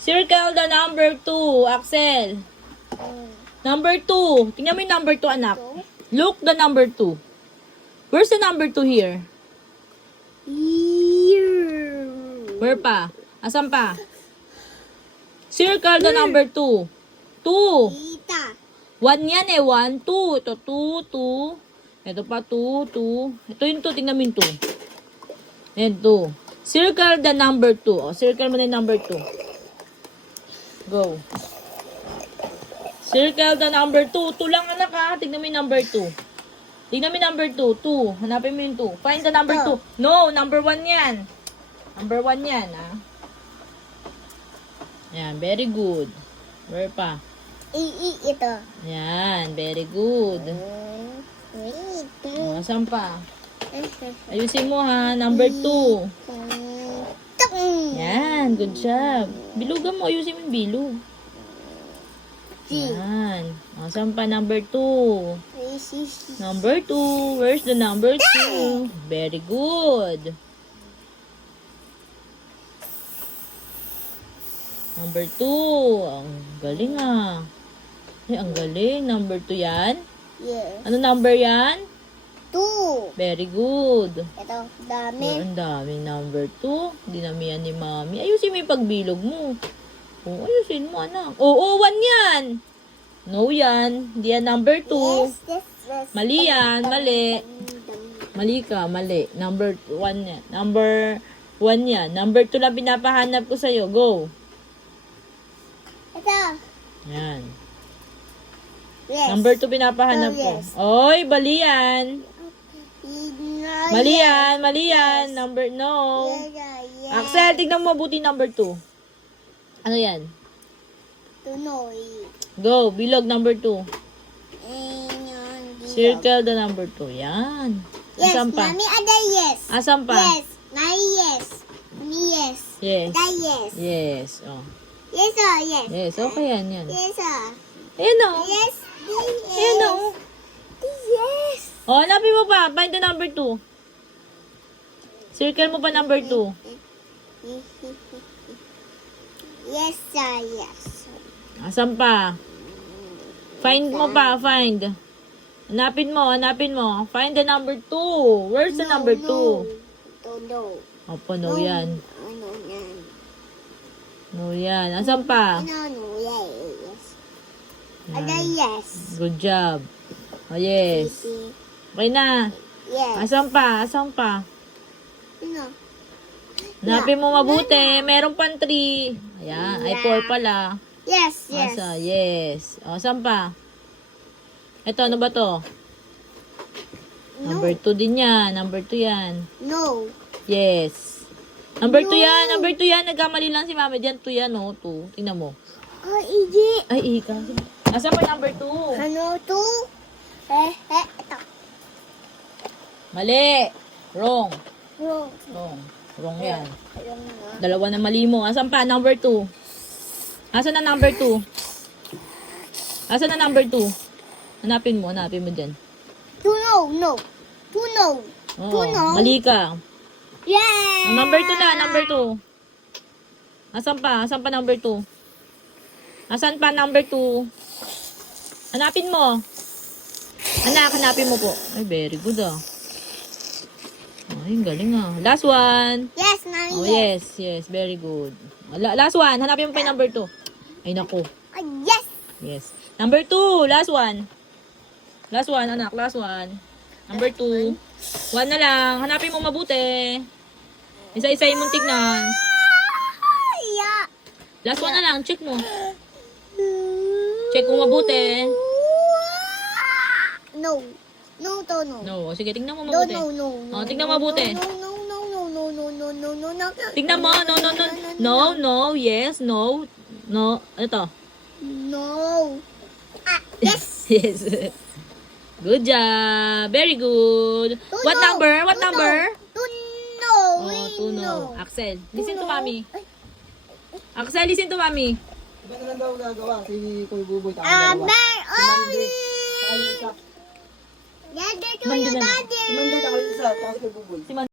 Circle the number 2, Axel. Number 2. Tingnan mo yung number 2, anak. Look the number 2. Where's the number 2 here? Here. Where pa? Asan pa? Circle the number 2. 2. Tita. 1 yan eh. 1, 2. Ito 2, 2. Ito pa 2, 2. Ito yung 2. Tingnan mo yung 2. Ayan 2. Circle the number 2. O, circle mo na yung number 2. Go. Circle the number 2. 2 lang anak ha. Tignan mo yung number 2. Tignan mo yung number 2. 2. Hanapin mo yung 2. Find the number 2. No, number 1 yan. Number 1 yan ha. Yan, very good. Where pa? Ito. Yan, very good. Wait. O, saan pa? Ayusin mo ha. Number 2. Yan, good job. Bilugan mo. Ayusin mo yung bilog. Yan. O, saan pa? Number 2. Number 2. Where's the number 2? Very good. Number 2. Ang galing ah. Ay, ang galing. Number 2 yan. Yes. Ano number yan? 2. Very good. Ito, Oh, dami. ang daming number 2. Dinamihan ni mami. Ayusin mo yung pagbilog mo. Oh, ayusin mo, anak. Oo, 1 yan. No yan. Hindi yan number 2. Yes. Mali yan. Mali. Mali ka. Mali. Number 1 yan. Number 1 yan. Number 2 lang pinapahanap ko sa'yo. Go. Ito. Yan. Yes. Number 2 pinapahanap ko. Yes. Oy, bali yan. Mali yan. Mali yan. Number, no. Yes. Axel, tignan mo mabuti number 2. Ano yan? Tunoy. Go, bilog number 2. Circle the number 2. Yan. Yes, Asan pa? Mami, ada yes. Asan pa? Yes. Nai yes. Mami yes. Yes. Ada yes. Yes. Oh. Yes, yes. Yes, okay yan. Yan. Yes, Ayan o. Yes. Ayan o. Yes. Oh, hanapin mo pa. Find the number 2. Circle mo pa number 2. Yes, yes. Asan pa? Find mo pa. Find. Hanapin mo. Hanapin mo. Find the number 2. Where's the number 2? No. Opo, no yan. Ano yan? No yan. Asan pa? No, yes. Ada yes. Good job. Oh, yes. Okay na. Yes. Asan pa? Asan pa? Ano? Hanapin mo mabuti. Meron pang 3. Ayan. Ay, 4 pala. Yes, yes. Asa? Yes. O, saan pa? Ito, ano ba to? Number 2 din yan. Number 2 yan. No. Yes. Number 2 yan. Number 2 yan. Nagkamali lang si mama dyan. 2 yan, o. 2. Tingnan mo. Iji. Ay, ika. Asan pa number 2? Ano to? Ito. Mali. Wrong. Wrong. Wrong. Wrong yan. Wrong na. Dalawa na mali mo. Asan pa? Number 2. Asan na number 2? Asan na number 2? Hanapin mo dyan. No. Oo, mali ka. Yeah. Oh, number 2 na, number 2. Asan pa? Asan pa number 2? Asan pa number 2? Hanapin mo. Anak, hanapin mo po. Ay, very good ah. Ay, galing ah. Last one. Yes, Mami. Oh, yes, very good. Last one, hanapin mo pa yung number 2. Ay, naku. Yes. Yes. Number 2, last one. Last one, anak, last one. Number 2. 1 na lang. Hanapin mo mabuti. Isa-isahin mong tignan. Yeah. Last one na lang, check mo. Check mo mabuti. No. No. No, sige, tignan mo No. mabuti. No. Oh, tignan mo mabuti. No. Tignan mo, no, yes, no. No, ano to? No. Yes. Yes. Good job. Very good. What number? What number? No. Oh, 2 no. Axel, listen to mommy. Axel, listen to mommy. Iba na lang daw gagawa si Kuya Buboy. Si Daddy, to Mando your na lang. daddy. Mando na kayo isa, tapos Kuya Buboy.